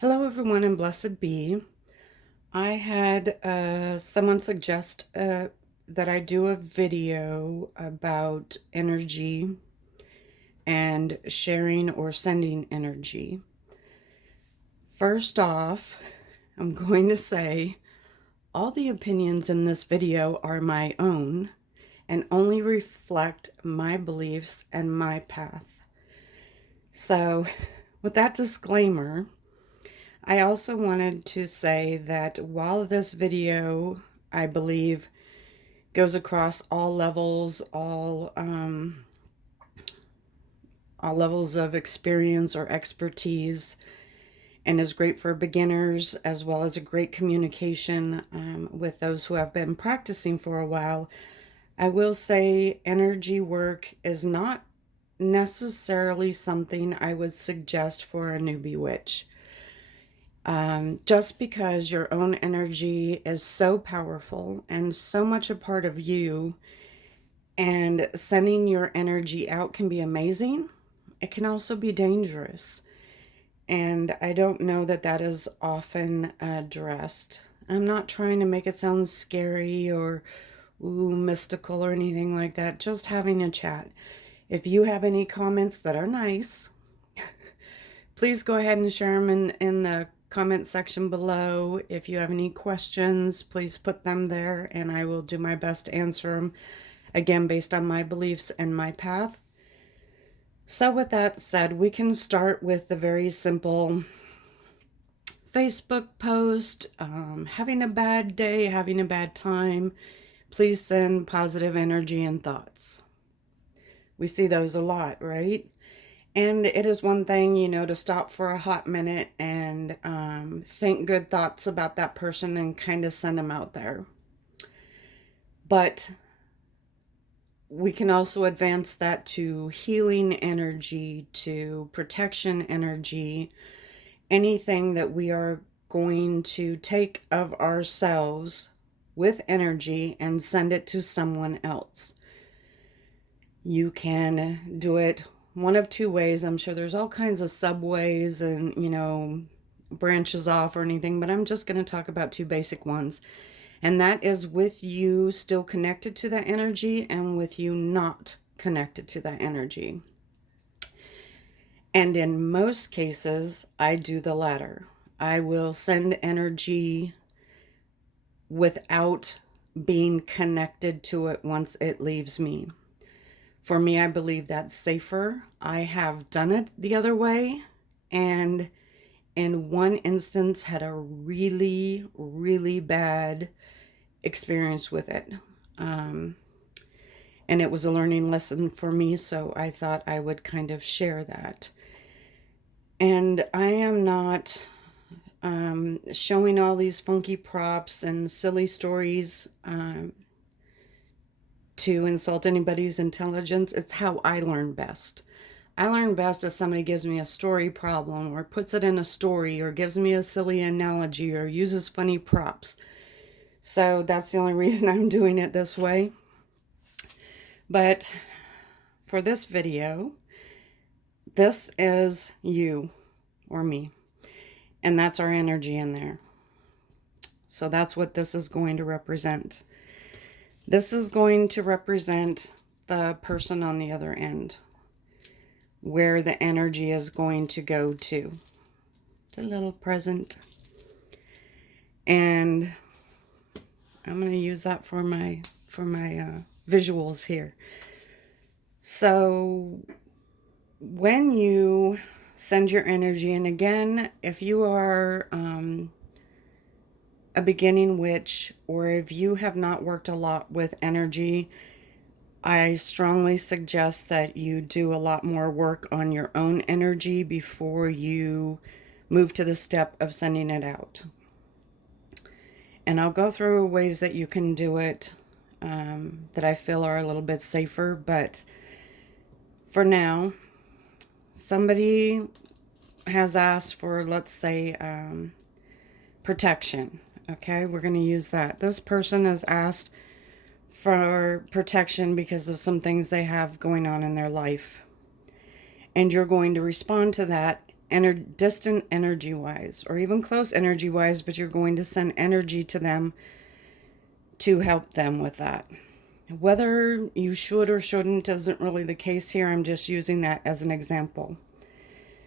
Hello, everyone, and blessed be. I had someone suggest that I do a video about energy and sharing or sending energy. First off, I'm going to say all the opinions in this video are my own and only reflect my beliefs and my path. So, with that disclaimer, I also wanted to say that while this video, I believe, goes across all levels of experience or expertise, and is great for beginners as well as a great communication with those who have been practicing for a while. I will say energy work is not necessarily something I would suggest for a newbie witch. Just because your own energy is so powerful and so much a part of you, and sending your energy out can be amazing, it can also be dangerous. And I don't know that that is often addressed. I'm not trying to make it sound scary or mystical or anything like that, just having a chat. If you have any comments that are nice, please go ahead and share them in the comment section below. If you have any questions, please put them there and I will do my best to answer them, again, based on my beliefs and my path. So with that said, we can start with the very simple Facebook post. Having a bad day, having a bad time, please send positive energy and thoughts. We see those a lot, right? And it is one thing, to stop for a hot minute and think good thoughts about that person and kind of send them out there. But we can also advance that to healing energy, to protection energy, anything that we are going to take of ourselves with energy and send it to someone else. You can do it one of two ways. I'm sure there's all kinds of subways and, branches off or anything, but I'm just going to talk about two basic ones. And that is with you still connected to that energy and with you not connected to that energy. And in most cases, I do the latter. I will send energy without being connected to it once it leaves me. For me, I believe that's safer. I have done it the other way, and in one instance had a really, really bad experience with it. And it was a learning lesson for me, so I thought I would kind of share that. And I am not showing all these funky props and silly stories to insult anybody's intelligence. It's how I learn best. I learn best if somebody gives me a story problem or puts it in a story or gives me a silly analogy or uses funny props. So that's the only reason I'm doing it this way. But for this video, this is you or me, and that's our energy in there. So that's what this is going to represent. This is going to represent the person on the other end, where the energy is going to go to. It's a little present. And I'm going to use that for my visuals here. So when you send your energy, and again, if you are a beginning witch, or if you have not worked a lot with energy, I strongly suggest that you do a lot more work on your own energy before you move to the step of sending it out. And I'll go through ways that you can do it that I feel are a little bit safer. But for now, somebody has asked for, let's say, protection. Okay, we're going to use that. This person has asked for protection because of some things they have going on in their life. And you're going to respond to that distant energy wise, or even close energy wise, but you're going to send energy to them to help them with that. Whether you should or shouldn't isn't really the case here. I'm just using that as an example.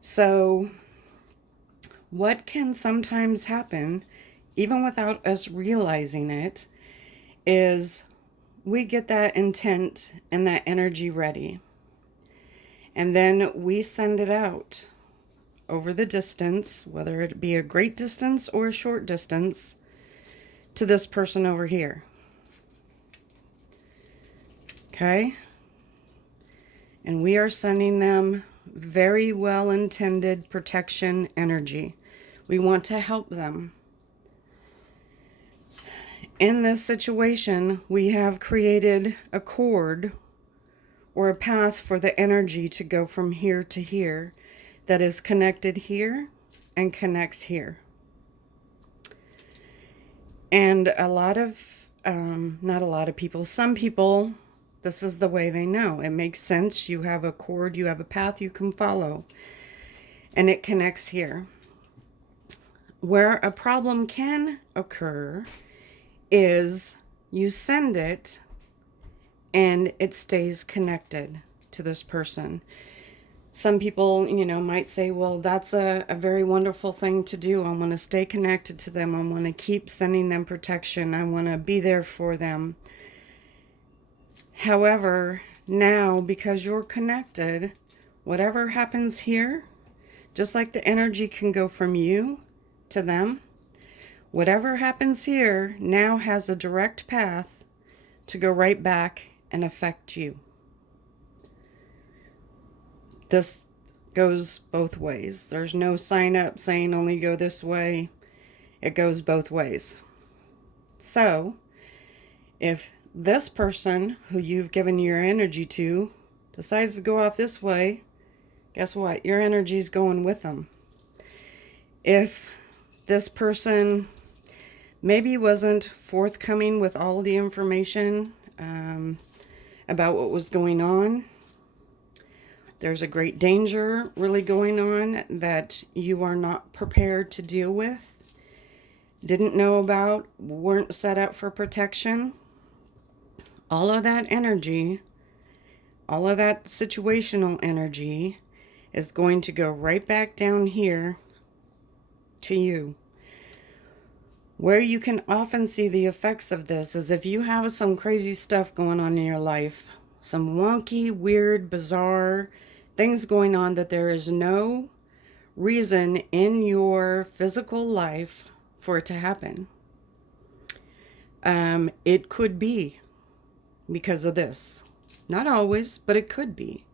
So, what can sometimes happen, even without us realizing it, is we get that intent and that energy ready. And then we send it out over the distance, whether it be a great distance or a short distance, to this person over here. Okay? And we are sending them very well intended protection energy. We want to help them. In this situation, we have created a cord or a path for the energy to go from here to here that is connected here and connects here. And a lot of, not a lot of people, some people, this is the way they know. It makes sense. You have a cord, you have a path you can follow, and it connects here. Where a problem can occur is you send it and it stays connected to this person. Some people, might say, well, that's a very wonderful thing to do. I want to stay connected to them. I want to keep sending them protection. I want to be there for them. However, now, because you're connected, whatever happens here, just like the energy can go from you to them, whatever happens here now has a direct path to go right back and affect you. This goes both ways. There's no sign up saying only go this way. It goes both ways. So, if this person who you've given your energy to decides to go off this way, guess what? Your energy's going with them. If this person maybe wasn't forthcoming with all the information about what was going on, there's a great danger really going on that you are not prepared to deal with, didn't know about, weren't set up for protection. All of that energy, all of that situational energy is going to go right back down here to you. Where you can often see the effects of this is if you have some crazy stuff going on in your life, some wonky, weird, bizarre things going on that there is no reason in your physical life for it to happen. It could be because of this. Not always, but it could be.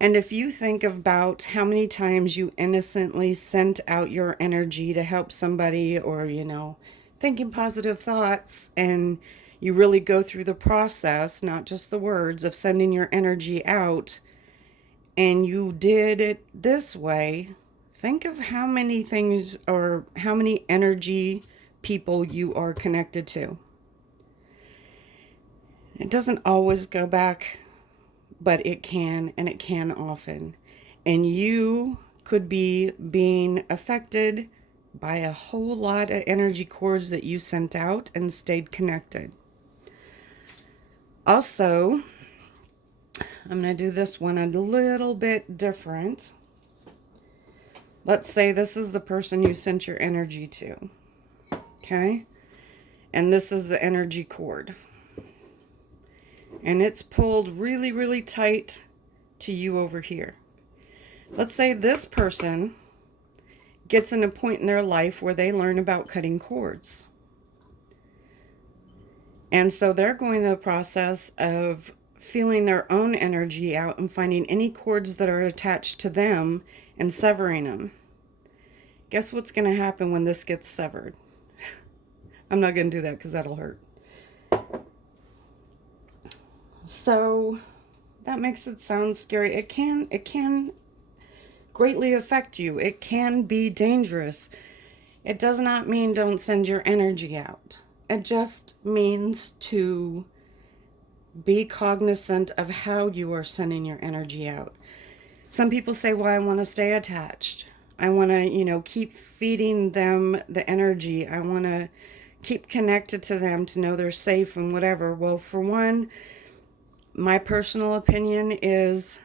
And if you think about how many times you innocently sent out your energy to help somebody or, thinking positive thoughts, and you really go through the process, not just the words, of sending your energy out, and you did it this way, think of how many things or how many energy people you are connected to. It doesn't always go back, but it can, and it can often. And you could be being affected by a whole lot of energy cords that you sent out and stayed connected. Also, I'm going to do this one a little bit different. Let's say this is the person you sent your energy to. Okay? And this is the energy cord. And it's pulled really, really tight to you over here. Let's say this person gets in a point in their life where they learn about cutting cords. And so they're going through the process of feeling their own energy out and finding any cords that are attached to them and severing them. Guess what's going to happen when this gets severed? I'm not going to do that because that'll hurt. So that makes it sound scary. It can greatly affect you. It can be dangerous. It does not mean don't send your energy out. It just means to be cognizant of how you are sending your energy out. Some people say, well, I want to stay attached. I want to, keep feeding them the energy. I want to keep connected to them to know they're safe and whatever. Well, for one, my personal opinion is,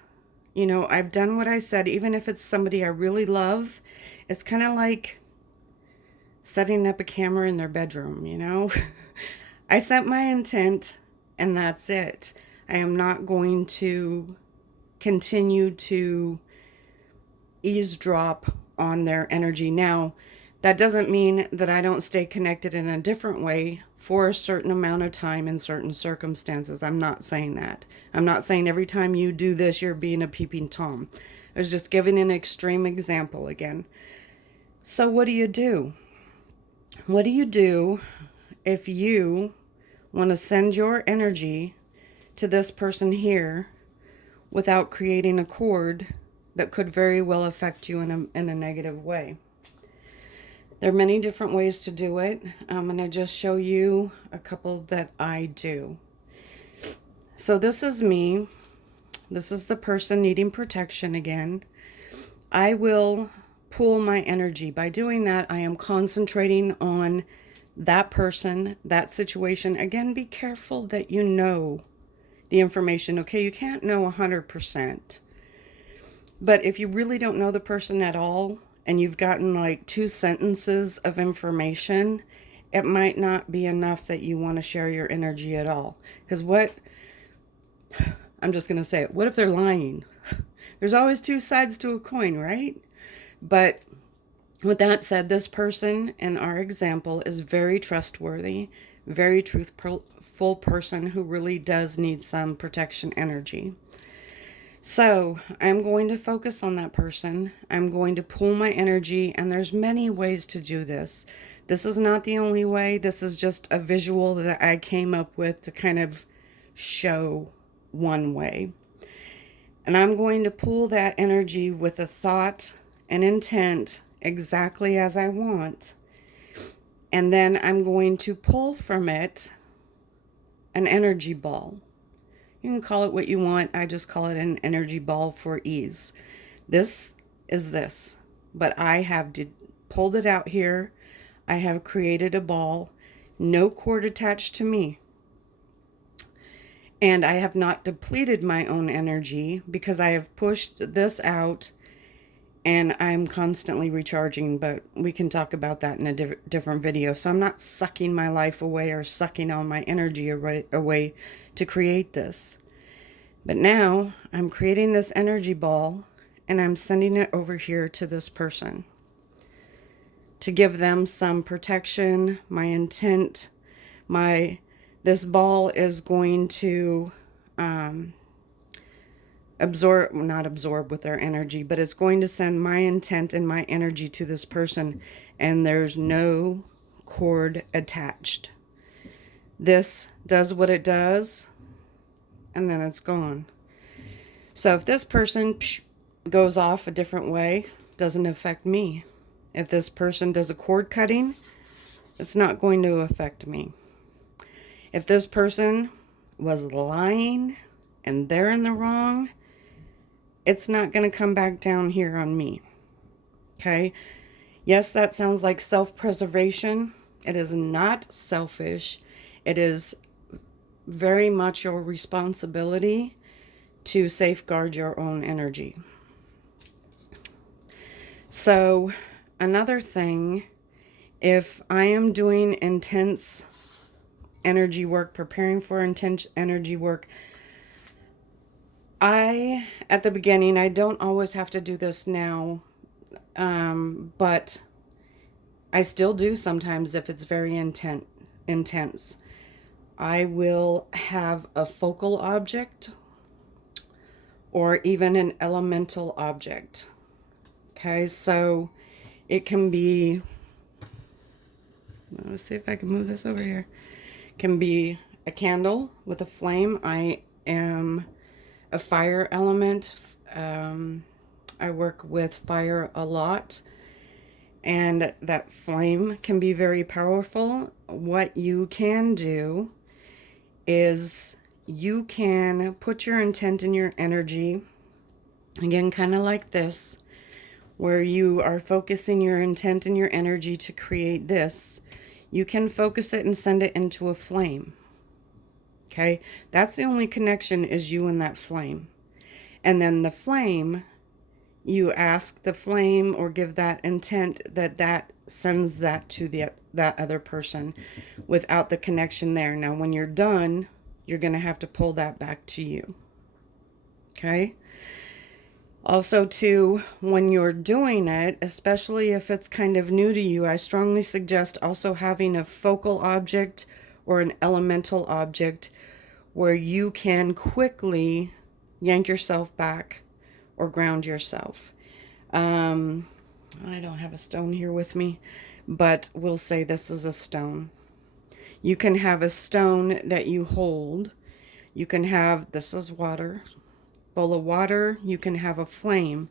I've done what I said, even if it's somebody I really love. It's kind of like setting up a camera in their bedroom. I set my intent and that's it. I am not going to continue to eavesdrop on their energy. Now, that doesn't mean that I don't stay connected in a different way for a certain amount of time in certain circumstances. I'm not saying that. I'm not saying every time you do this, you're being a peeping Tom. I was just giving an extreme example again. So, what do you do? What do you do if you want to send your energy to this person here without creating a cord that could very well affect you in a negative way? There are many different ways to do it. I'm going to just show you a couple that I do. So this is me. This is the person needing protection again. I will pull my energy. By doing that, I am concentrating on that person, that situation. Again, be careful that you know the information. Okay, you can't know 100%. But if you really don't know the person at all, and you've gotten like 2 sentences of information, it might not be enough that you want to share your energy at all. Because I'm just going to say it, what if they're lying? There's always 2 sides to a coin, right? But with that said, this person in our example is very trustworthy, very truthful person who really does need some protection energy. So I'm going to focus on that person. I'm going to pull my energy, and there's many ways to do this. This is not the only way. This is just a visual that I came up with to kind of show one way. And I'm going to pull that energy with a thought and intent exactly as I want. And then I'm going to pull from it an energy ball. You can call it what you want. I just call it an energy ball for ease. This is this. But I have pulled it out here. I have created a ball. No cord attached to me. And I have not depleted my own energy because I have pushed this out and I'm constantly recharging. But we can talk about that in a different video. So I'm not sucking my life away or sucking all my energy away to create this. But now I'm creating this energy ball and I'm sending it over here to this person to give them some protection. My intent, this ball is going to not absorb with their energy, but it's going to send my intent and my energy to this person, and there's no cord attached. This does what it does, and then it's gone. So if this person goes off a different way, doesn't affect me. If this person does a cord cutting, it's not going to affect me. If this person was lying and they're in the wrong, it's not going to come back down here on me. Okay? Yes, that sounds like self-preservation. It is not selfish. It is very much your responsibility to safeguard your own energy. So, another thing, if I am doing intense energy work, preparing for intense energy work, at the beginning, I don't always have to do this now, but I still do sometimes if it's very intense. I will have a focal object or even an elemental object. Okay, so it can be, let's see if I can move this over here. It can be a candle with a flame. I am a fire element. I work with fire a lot, and that flame can be very powerful. What you can do is you can put your intent and your energy Again, kind of like this, where you are focusing your intent and your energy to create this. You can focus it and send it into a flame. Okay? That's the only connection, is you and that flame. And then the flame, you ask the flame or give that intent that sends that to that other person without the connection there. Now, when you're done, you're going to have to pull that back to you. Okay? Also, too, when you're doing it, especially if it's kind of new to you, I strongly suggest also having a focal object or an elemental object where you can quickly yank yourself back or ground yourself. I don't have a stone here with me, but we'll say this is a stone. You can have a stone that you hold. You can have, this is water, bowl of water. You can have a flame.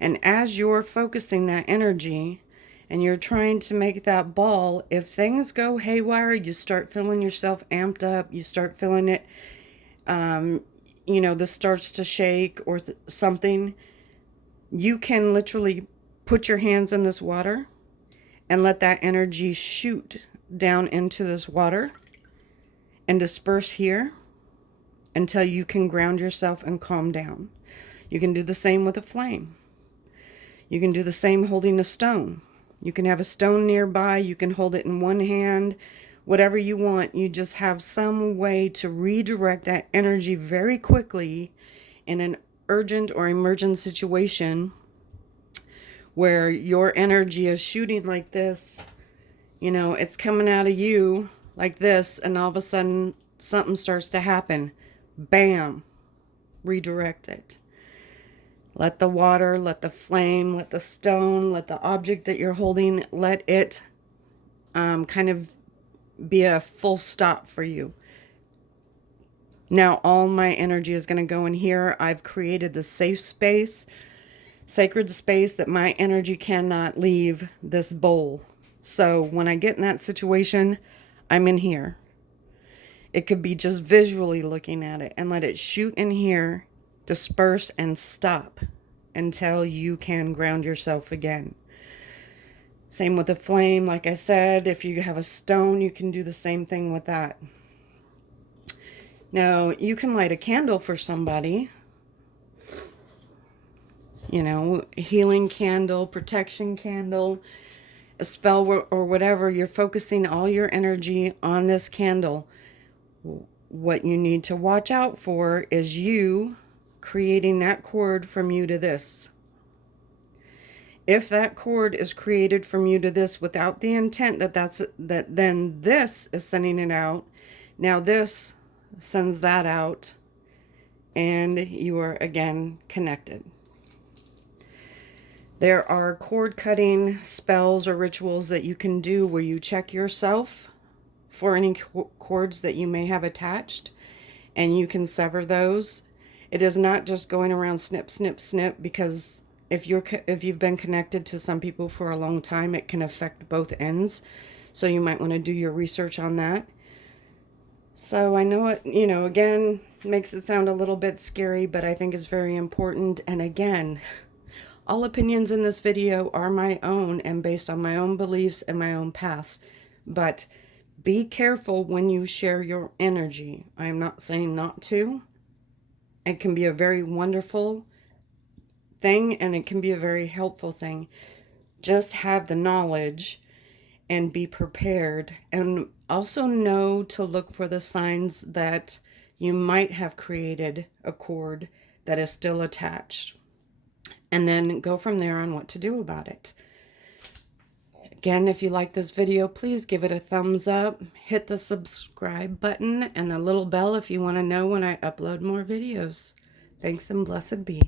And as you're focusing that energy and you're trying to make that ball, if things go haywire, you start feeling yourself amped up, you start feeling it, this starts to shake or something, you can literally put your hands in this water and let that energy shoot down into this water and disperse here until you can ground yourself and calm down. You can do the same with a flame. You can do the same holding a stone. You can have a stone nearby. You can hold it in one hand. Whatever you want. You just have some way to redirect that energy very quickly in an urgent or emergent situation where your energy is shooting like this. It's coming out of you like this, and all of a sudden something starts to happen. Bam! Redirect it. Let the water, let the flame, let the stone, let the object that you're holding, let it kind of be a full stop for you. Now all my energy is going to go in here. I've created the safe space, sacred space, that my energy cannot leave this bowl. So when I get in that situation, I'm in here. It could be just visually looking at it and let it shoot in here, disperse, and stop until you can ground yourself again. Same with the flame. Like I said, if you have a stone, you can do the same thing with that. Now, you can light a candle for somebody. Healing candle, protection candle, a spell or whatever. You're focusing all your energy on this candle. What you need to watch out for is you creating that cord from you to this. If that cord is created from you to this without the intent that then this is sending it out, now this sends that out, and you are again connected. There are cord cutting spells or rituals that you can do where you check yourself for any cords that you may have attached, and you can sever those. It is not just going around snip, snip, snip, because if you've been connected to some people for a long time, it can affect both ends. So you might want to do your research on that. So I know it, again, makes it sound a little bit scary, but I think it's very important. And again, all opinions in this video are my own and based on my own beliefs and my own past. But be careful when you share your energy. I am not saying not to. It can be a very wonderful thing, and it can be a very helpful thing. Just have the knowledge and be prepared, and also know to look for the signs that you might have created a cord that is still attached, and then go from there on what to do about it. Again, if you like this video, please give it a thumbs up, hit the subscribe button and the little bell if you want to know when I upload more videos. Thanks and blessed be.